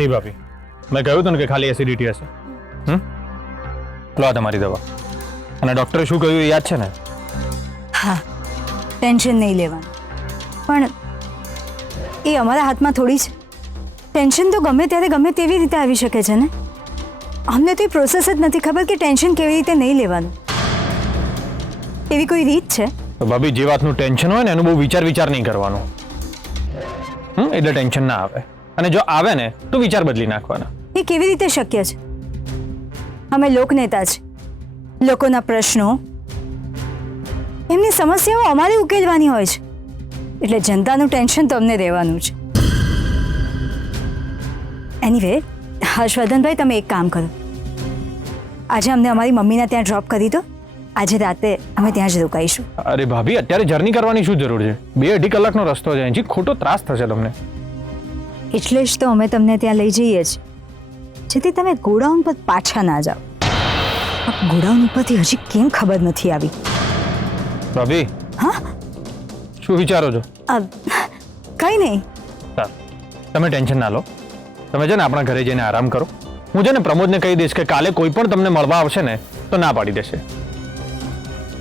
નથી ભાભી, મેં કહ્યું હતું ને કે ખાલી એસિડિટી હશે. લો આ તમારી દવા. અને ડૉક્ટરે શું કહ્યું એ યાદ છે ને? હા, ટેન્શન નહીં લેવાનું. પણ એ અમારા હાથમાં થોડી છે. ટેન્શન તો ગમે ત્યારે ગમે તેવી રીતે આવી શકે છે ને. અમને તો એ પ્રોસેસ જ નથી ખબર કે ટેન્શન કેવી રીતે નહીં લેવાનું. એવી કોઈ રીત છે? તો ભાભી, જે વાતનું ટેન્શન હોય ને એનું બહુ વિચાર નહીં કરવાનું. એટલે ટેન્શન ના આવે. અને જો આવે ને તો વિચાર બદલી નાખવાના. એ કેવી રીતે શક્ય છે? અમે લોકનેતા છે. લોકોના પ્રશ્નો, એમની સમસ્યાઓ અમારે ઉકેલવાની હોય છે. એટલે જનતાનું ટેન્શન તો અમને રહેવાનું છે. એનીવે, હર્ષવર્ધનભાઈ, તમે એક કામ કરો. આજે અમને અમારી મમ્મીના ત્યાં ડ્રોપ કરી દો. આજે રાતે અમે ત્યાં જ રોકાઈશું. અરે ભાભી, અત્યારે જર્ની કરવાની શું જરૂર છે? 2-2.5 કલાકનો રસ્તો છે. એથી ખોટો ત્રાસ થશે તમને. એટલે જ તો અમે તમને ત્યાં લઈ જઈએ છીએ, જેથી તમે ગોડાઉન પર પાછા ના જાઓ. ગોડાઉન ઉપરથી હજી કેમ ખબર નથી આવી? ભાભી, હા, શું વિચારો છો? કંઈ નહીં. તમે ટેન્શન ના લો. તમે છે ને આપણા ઘરે જઈને આરામ કરો. હું છે ને પ્રમોદને કહી દઈશ કે કાલે કોઈ પણ તમને મળવા આવશે ને તો ના પાડી દેશે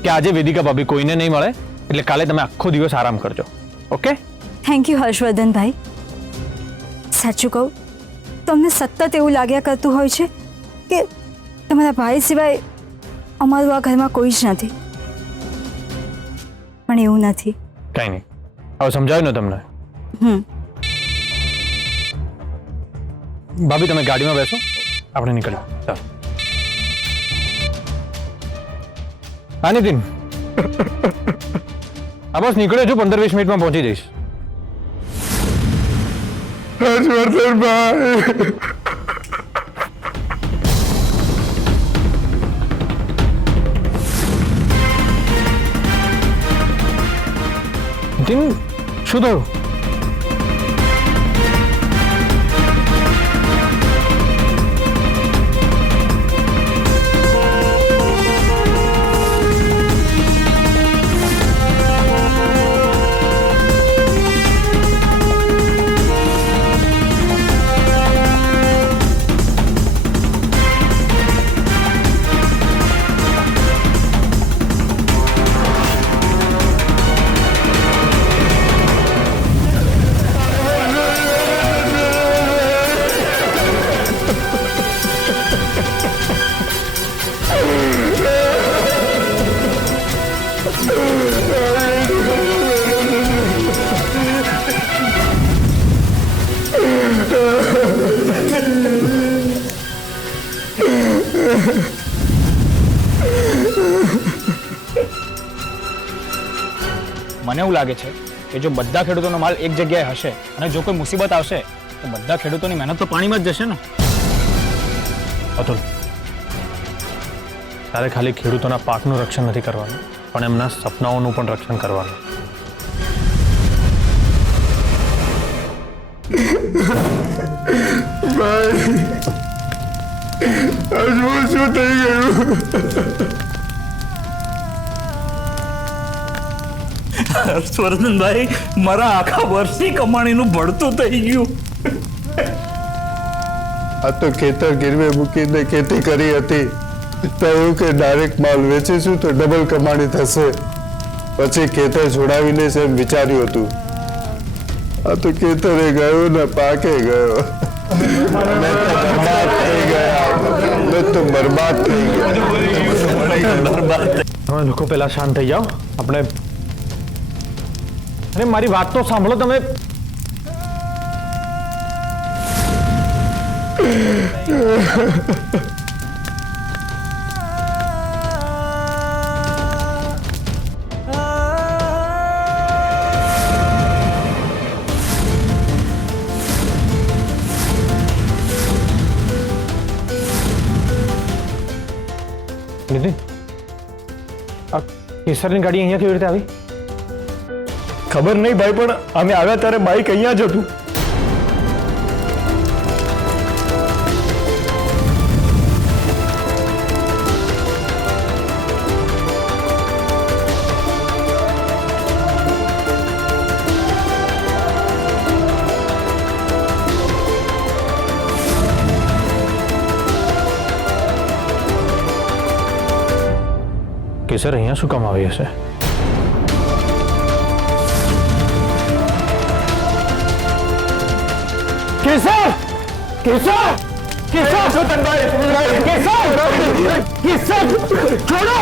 કે આજે વેદિકા ભાભી કોઈને નહીં મળે, એટલે કાલે તમે આખો દિવસ આરામ કરજો. ઓકે? થેન્ક યુ હર્ષવર્ધનભાઈ. સાચું કહું, તમને સતત એવું લાગ્યા કરતું હોય છે કે તમારા ભાઈ સિવાય અમારું આ ઘરમાં કોઈ જ નથી. પણ એવું નથી. કંઈ નહીં, હવે સમજાવ્યું ને તમને? ભાભી, તમે ગાડીમાં બેસો, આપણે નીકળીએ. ચાલો. હા નીતિન, હા બસ નીકળ્યો છું. 15-20 મિનિટમાં પહોંચી જઈશ. હર્ષવર્ધનભાઈ, નીતિન, શું થયું? મને એવું લાગે છે કે જો બધા ખેડૂતોનો માલ એક જગ્યાએ હશે અને જો કોઈ મુસીબત આવશે તો બધા ખેડૂતોની મહેનત તો પાણીમાં જ જશે ને. અતુલ, તારે ખાલી ખેડૂતોના પાકનું રક્ષણ નથી કરવાનું, પણ એમના સપનાઓનું પણ રક્ષણ કરવાનું. ભાઈ, હજુ શું થઈ ગયું? હર્ષવર્ધનભાઈ, મારા આખા વર્ષની કમાણીનું ભળતું થઈ ગયું. આ તો ખેતર ગીરવે મૂકીને ખેતી કરી હતી, કહ્યું કે ડાયરેક્ટ માલ વેચીશું તો ડબલ કમાણી થશે. પછી ખેતર છોડાવીને એમ વિચાર્યું હતું. આ તો ખેતરે ગયો ને પાકે ગયો. મેં તો બરબાદ થઈ ગયા. તમે લોકો પહેલા શાંત થઈ જાઓ. આપણે, અરે મારી વાત તો સાંભળો તમે. નીતિન, આ કેસરની ગાડી અહીંયા કેવી રીતે આવી? ખબર નહીં ભાઈ, પણ અમે આવ્યા ત્યારે બાઈક અહીંયા જ હતું. કેસર અહીંયા શું કામ આવી હશે? કેસર! કેસર! કેસર! કેસર! કેસર! છોડો!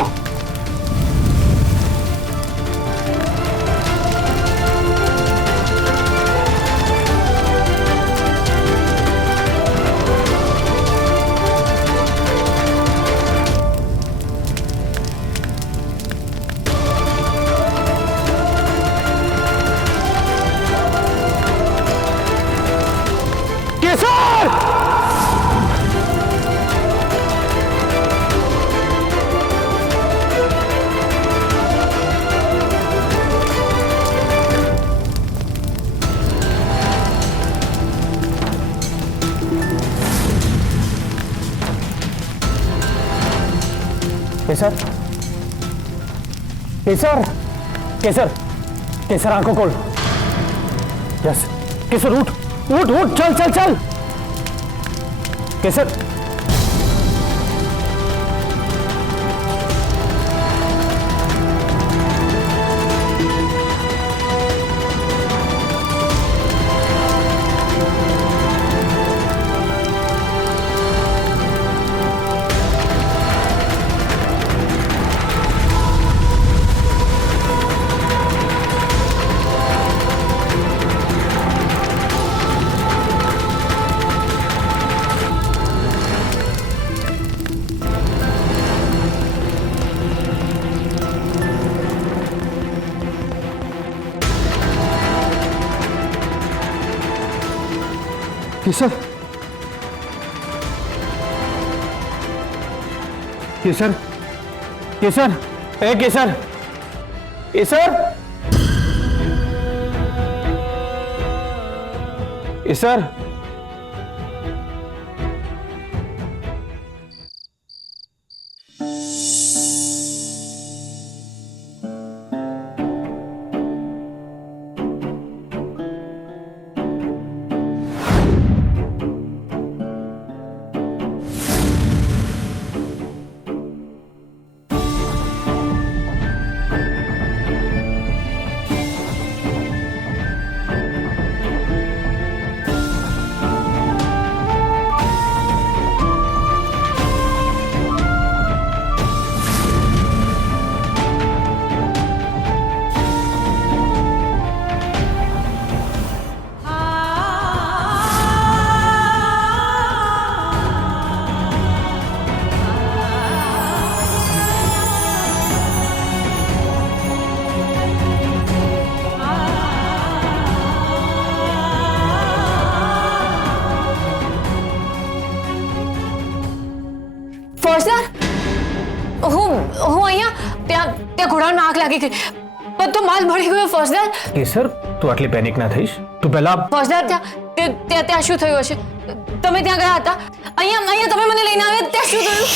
કેસર! કેસર કેસર કેસર કેસર આંખો ખોલ. યસ કેસર ઉઠ ઉઠ ઉઠ ચલ ચલ ચલ. કેસર કેસર કેસર કેસર એ કેસર કેસર કેસર ફોર્સર હું અહીંયા ત્યાં ત્યાં ઘોડામાં આગ લાગી ગઈ બધો માલ ભળી ગયો ફોર્સર કેસર તું આટલી પેનિક ના થઈશ. તું પહેલા ફોર્સર ત્યાં શું થયું હશે તમે ત્યાં ગયા હતા અહીંયા તમે મને લઈને આવ્યા ત્યાં શું થયું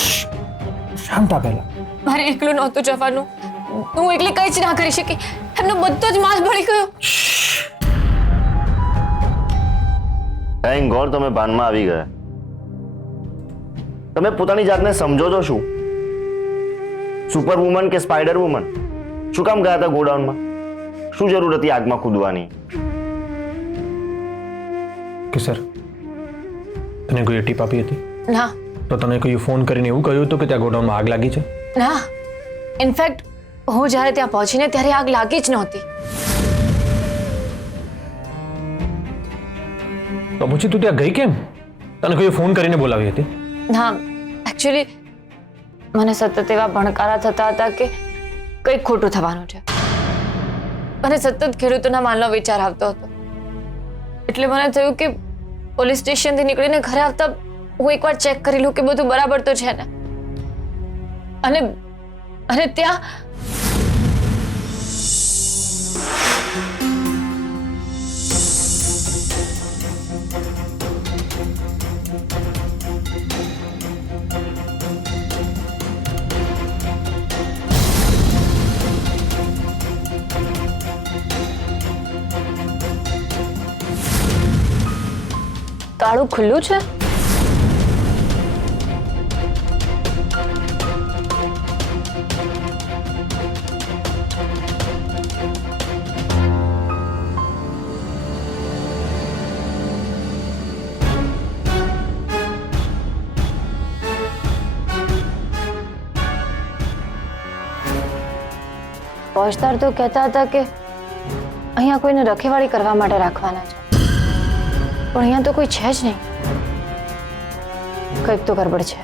શાંત થા પહેલા. મારે એકલું નહોતું જવાનું હું એકલી કંઈ જ ના કરી શકી એમનો બધો જ માલ ભળી ગયો થેન્ક ગોડ તમે ભાનમાં આવી ગયા. તમે પોતાની જાતને સમજો છો શું? સુપર વુમન કે સ્પાઈડર વુમન? શું કામ ગયા હતા ગોડાઉનમાં? શું જરૂર હતી આગમાં કૂદવાની? કેસર તને કોઈ ટીપ આપી હતી? ના તો તને કોઈ ફોન કરીને એવું કહ્યું હતું કે ત્યાં ગોડાઉનમાં આગ લાગી છે? ના ઇનફેક્ટ હું જ્યારે ત્યાં પહોંચીને ત્યારે આગ લાગી જ નહોતી તો પછી તું ત્યાં ગઈ કેમ? તને કોઈ ફોન કરીને બોલાવી હતી? ના એકચ્યુઅલી મને સતત એવા ભણકારા થતા હતા કે કંઈક ખોટું થવાનું છે અને સતત ખેડૂતોના માલનો વિચાર આવતો હતો એટલે મને થયું કે પોલીસ સ્ટેશનથી નીકળીને ઘરે આવતા હું એકવાર ચેક કરી લઉં કે બધું બરાબર તો છે ને અને ત્યાં તાળું ખુલ્લું છે પહોંચતાર તો કહેતા હતા કે અહીંયા કોઈને રખેવાળી કરવા માટે રાખવાના છે, પણ અહીંયા તો કોઈ છે જ નહીં. કંઈક તો ગડબડ છે.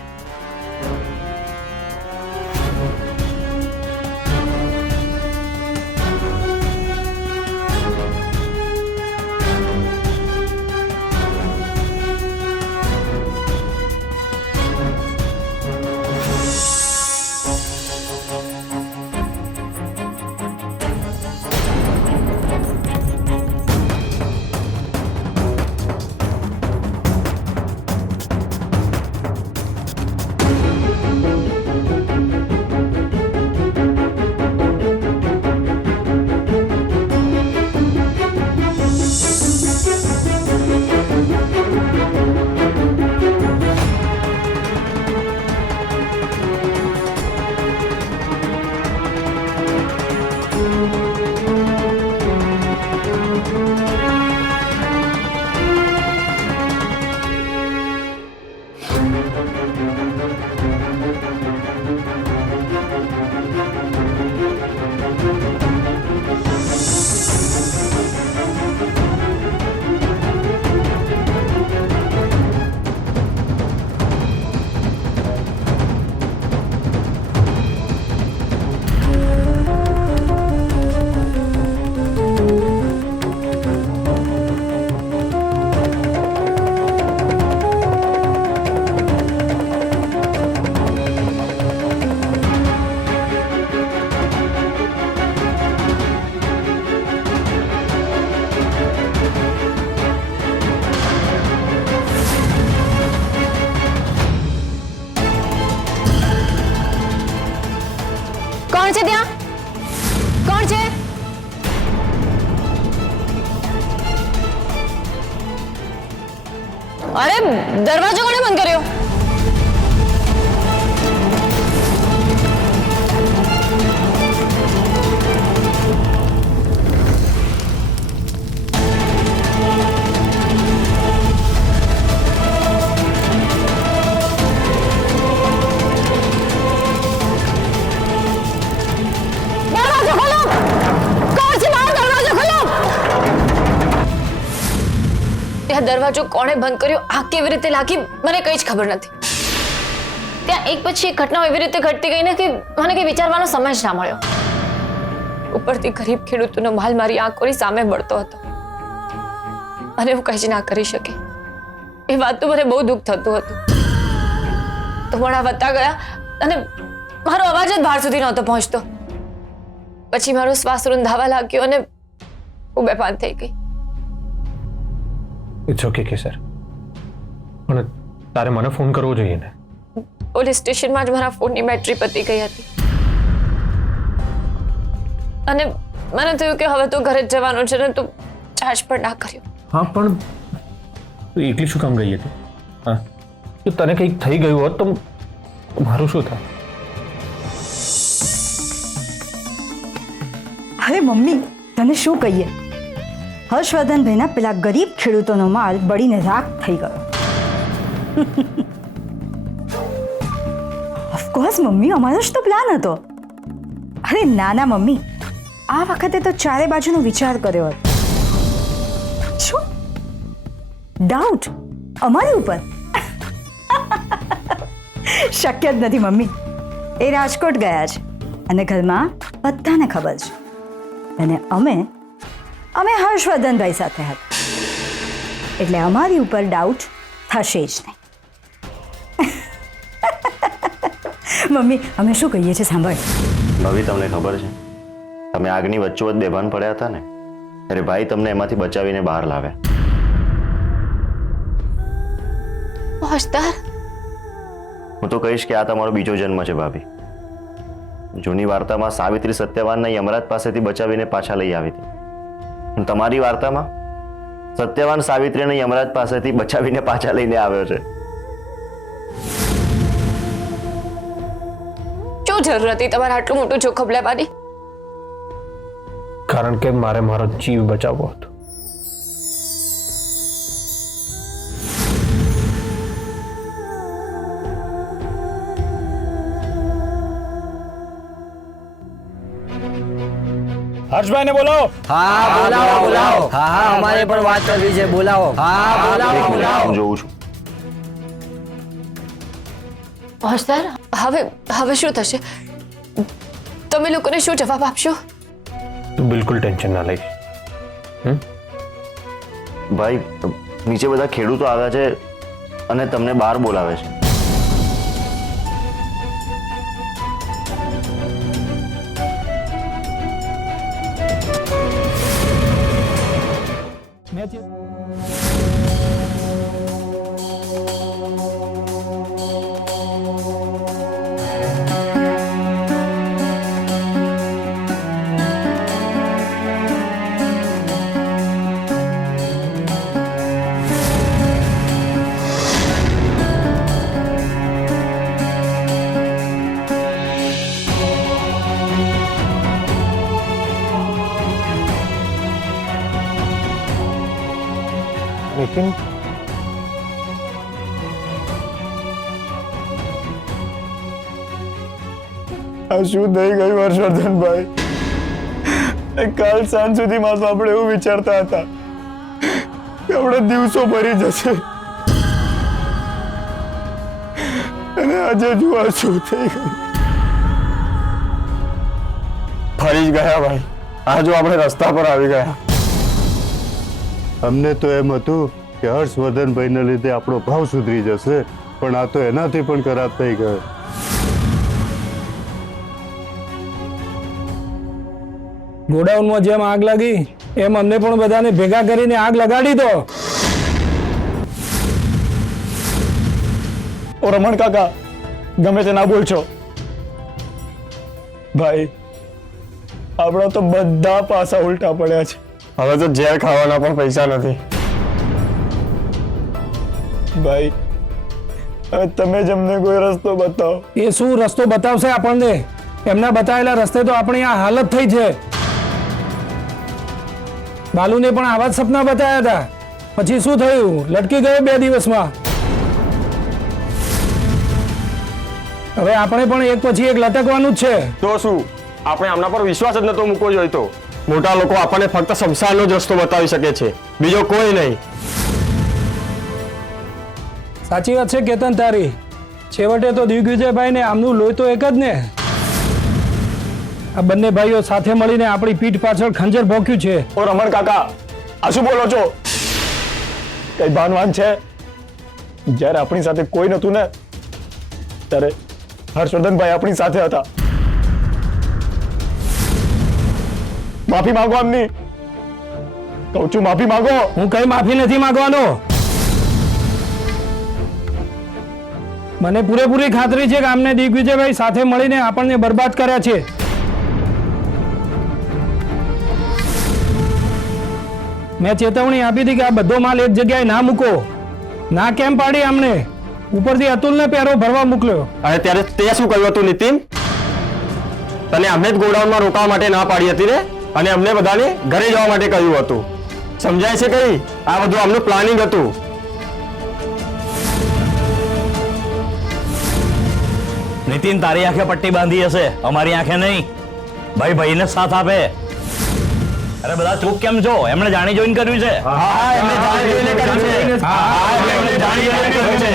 કોણ છે ત્યાં? કોણ છે? અરે દરવાજો કોણે બંધ કર્યો? દરવાજો કોણે બંધ કર્યો, આ કેવી રીતે લાગી, મને કઈ જ ખબર નથી. ત્યાં એક પછી એક ઘટના એવી રીતે ઘટતી ગઈ ને કે મને કઈ વિચારવાનો સમય જ ના મળ્યો. ઉપરથી ગરીબ ખેડૂતોનો માલ મારી આંખોની સામે બળતો હતો અને હું કઈ જ ના કરી શકી. એ વાતનું મને બહુ દુઃખ થતું હતું. ધુમાડા વધતા ગયા અને મારો અવાજ જ બહાર સુધી નહોતો પહોંચતો. પછી મારો શ્વાસ રૂંધાવા લાગ્યો અને હું બેભાન થઈ ગઈ. ઇટ્સ ઓકે કેસર, પણ તારે મને ફોન કરવો જોઈએ ને. પોલીસ સ્ટેશનમાં જ મારા ફોનની બેટરી પતી ગઈ હતી અને મને થયું કે હવે તો ઘરે જ જવાનું છે ને, તો ચાર્જ પણ ના કર્યો. હા, પણ તું એકલી શું કામ ગઈ હતી? હા, જો તને કંઈક થઈ ગયું હોત તો મારું શું થાય? અરે મમ્મી, તને શું કહીએ, હર્ષવર્ધનભાઈના પેલા ગરીબ ખેડૂતોનો માલ બળીને રાખ થઈ ગયો. ઓફકોર્સ મમ્મી, અમારો જ તો પ્લાન હતો. અરે ના ના મમ્મી, આ વખતે તો ચારે બાજુનો વિચાર કર્યો હતો. શું ડાઉટ અમારી ઉપર? શક્ય જ નથી મમ્મી. એ રાજકોટ ગયા છે અને ઘરમાં બધાને ખબર છે, અને અમે હર્ષવર્ધનભાઈ સાથે હતા, એટલે અમારી ઉપર ડાઉટ થશે જ નહીં. મમ્મી, અમે શું કહીએ છીએ સાંભળ. ભાભી, તમને ખબર છે તમે આગની વચ્ચોવચ બેભાન પડ્યા હતા ને, ત્યારે ભાઈ તમને એમાંથી બચાવીને બહાર લાવ્યા. પહોંચતાર, હું તો કહીશ કે આ તમારો બીજો જન્મ છે ભાભી. જૂની વાર્તામાં સાવિત્રી સત્યવાનને યમરાજ પાસેથી બચાવીને પાછા લઈ આવી હતી. તમારી વાર્તામાં સત્યવાન સાવિત્રીને યમરાજ પાસેથી બચાવીને પાછા લઈને આવ્યો છે. શું જરૂર હતી તમારે આટલું મોટું જોખમ લેવાની? કારણ કે મારે મારો જીવ બચાવવો હતો. હર્ષભાઈને બોલાવો. હા બોલાવો બોલાવો. હા હા અમારે પણ વાત કરવી છે, બોલાવો. હા બોલાવો એક મિનિટ, બોલાવો. હું જોઉં છું. હર્ષદાર, હવે શું થશે? તમે લોકોને શું જવાબ આપશો? તું બિલકુલ ટેન્શન ના લઈશ. ભાઈ, નીચે બધા ખેડૂતો આવ્યા છે અને તમને બહાર બોલાવે છે. નીતિન, આ શું થઈ ગયું હર્ષવર્ધનભાઈ? કાલ સાંજ સુધીમાં તો આપણે એવું વિચારતા હતા કે આપણે દિવસો ભરી જશે, અને આજે જુઓ શું થઈ ગયું. ફરી જ ગયા ભાઈ. આ જો આપણે રસ્તા પર આવી ગયા. અમને તો એમ હતું કે હર્ષવર્ધનભાઈને લીધે આપણો ભાવ સુધરી જશે, પણ આ તો એનાથી પણ ખરાબ થઈ ગયો. ગોડાઉનમાં જેમ આગ લાગી એમ અમને પણ બધાને ભેગા કરીને આગ લગાડી દો. ઓ રમણ કાકા, ગમે તે ના બોલશો ભાઈ, આપણા તો બધા પાસા ઉલટા પડ્યા છે. હવે તો ઝેર ખાવાના પણ પૈસા નથી ભાઈ. હવે તમે જ અમને કોઈ રસ્તો બતાવો. એ શું રસ્તો બતાવશે આપણને? એમના બતાવેલા રસ્તે તો આપણી આ હાલત થઈ છે. બાલુને પણ આવા જ સપના બતાવ્યા હતા, પછી શું થયું? લટકી ગયો 2 દિવસમાં. હવે આપણે પણ એક પછી એક લટકવાનું જ છે. તો શું આપણે આમના પર વિશ્વાસ જ નતો મૂકવો જોઈતો? મોટા લોકો આપણને ફક્ત શમશાનનો જ રસ્તો બતાવી શકે છે, બીજો કોઈ નહીં. સાચી વાત છે કેતન તારી. છેવટે તો દિગ્વિજયભાઈ ને આમનું લોહી તો એક જ ને. આ બંને ભાઈઓ સાથે મળીને આપણી પીઠ પાછળ ખંજર ભોંક્યું છે. ઓ રમણ કાકા, આ શું બોલો છો? કઈ ભાનવાન છે? જ્યારે આપણી સાથે કોઈ નતું ને, ત્યારે હર્ષવર્ધનભાઈ આપણી સાથે હતા. માફી માંગો એમની. કહું છું માફી માંગો. હું કઈ માફી નથી માંગવાનો. મને પૂરેપૂરી ખાતરી છે કે આમને દિગ્વિજયભાઈ સાથે મળીને આપણને બરબાદ કર્યા છે. મેં ચેતવણી આપી હતી કે આ બધો માલ એક જગ્યાએ ના મૂકો. ના કેમ પાડી આમને? ઉપરથી અતુલને પેરો ભરવા મોકલ્યો. અને ત્યારે તે શું કહ્યું હતું નીતિન? તને અમને જ ગોડાઉનમાં રોકાવા માટે ના પાડી હતી ને, અને અમને બધાને ઘરે જવા માટે કહ્યું હતું. સમજાય છે કઈ? આ બધું આમનું પ્લાનિંગ હતું. નીતિન, તારી આંખે પટ્ટી બાંધી હશે, અમારી આંખે નહીં. ભાઈ ભાઈને સાથ આપે. અરે બધા ચૂપ કેમ છો? એમણે જાણી જોઈને કર્યું છે. હા, એમને જાણી જોઈને કર્યું છે. હા, એમને જાણી જોઈને કર્યું છે.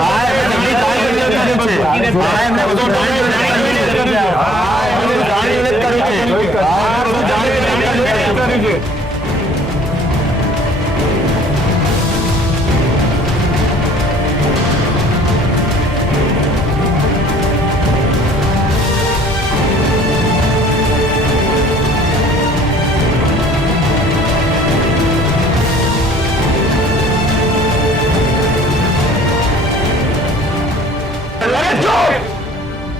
હા, એમને જાણી જોઈને કર્યું છે. હા, એમને બધું જાણી જોઈને કર્યું છે. હા, એમને જાણી જોઈને કર્યું છે. હા, બધું જાણી જોઈને કર્યું છે.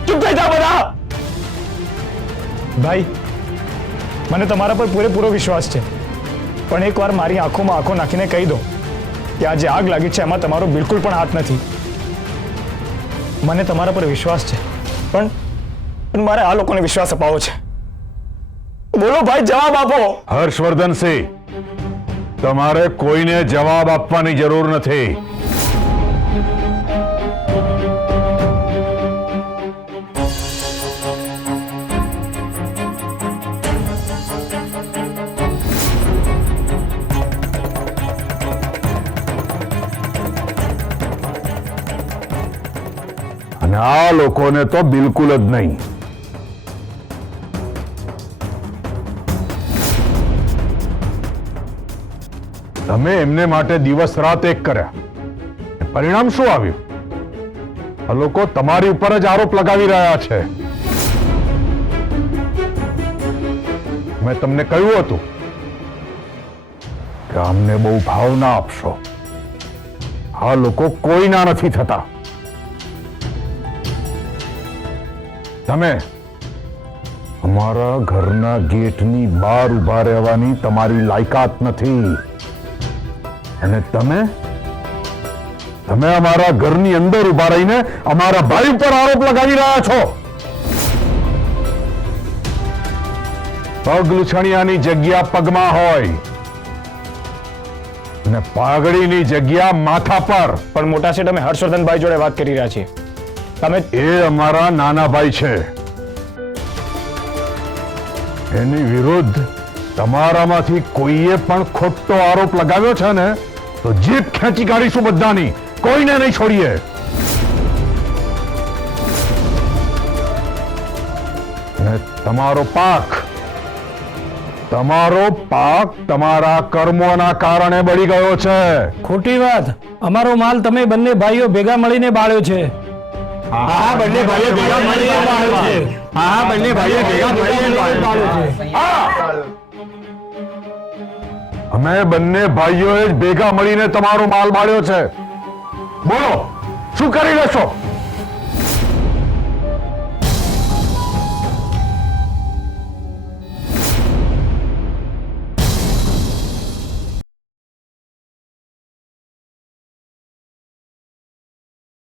ચૂપ થઈ જાઓ બધા. ભાઈ, મને તમારા પર પૂરેપૂરો વિશ્વાસ છે, પણ એકવાર મારી આંખોમાં આંખો નાખીને કહી દો કે આ જે આગ લાગી છે એમાં તમારો બિલકુલ પણ હાથ નથી. મને તમારા પર વિશ્વાસ છે, પણ મારે આ લોકોને વિશ્વાસ અપાવવો છે. બોલો ભાઈ, જવાબ આપો. હર્ષવર્ધનસિંહ, તમારે કોઈને જવાબ આપવાની જરૂર નથી. આ લોકોને તો બિલકુલ જ નહીં. તમે એમને માટે દિવસ રાત એક કર્યા, પરિણામ શું આવ્યું? આ લોકો તમારી ઉપર જ આરોપ લગાવી રહ્યા છે. મેં તમને કહ્યું હતું કે અમને બહુ ભાવ ના આપશો. આ લોકો કોઈના નથી થતા. તમે અમારા ઘરના ગેટની બહાર ઉભા રહેવાની તમારી લાયકાત નથી. અને તમે અમારા ઘરની અંદર ઉભા રહીને અમારા ભાઈ ઉપર આરોપ લગાવી રહ્યા છો. પગ લૂછણિયાની જગ્યા પગમાં હોય અને પાઘડીની જગ્યા માથા પર. પણ મોટા શેઠ, અમે હર્ષવર્ધનભાઈ જોડે વાત કરી રહ્યા છીએ. તમે એ અમારા નાના ભાઈ છે. એની વિરુદ્ધ તમારામાંથી કોઈએ પણ ખોટો આરોપ લગાવ્યો છે ને, તો જીભ ખેંચી કાઢીશું બધાની, કોઈને નહીં છોડીએ. ને તમારો પાક તમારા કર્મોના કારણે બળી ગયો છે. ખોટી વાત. અમારો માલ તમે બંને ભાઈઓ ભેગા મળીને બાળ્યો છે. હા, બંને ભાઈઓ ભેગા મળીને બાળ્યો છે. હા, બંને ભાઈઓ ભેગા મળીને બાળ્યો છે. અમે બંને ભાઈઓએ જ ભેગા મળીને તમારો માલ બાળ્યો છે. બોલો, શું કરી લેશો?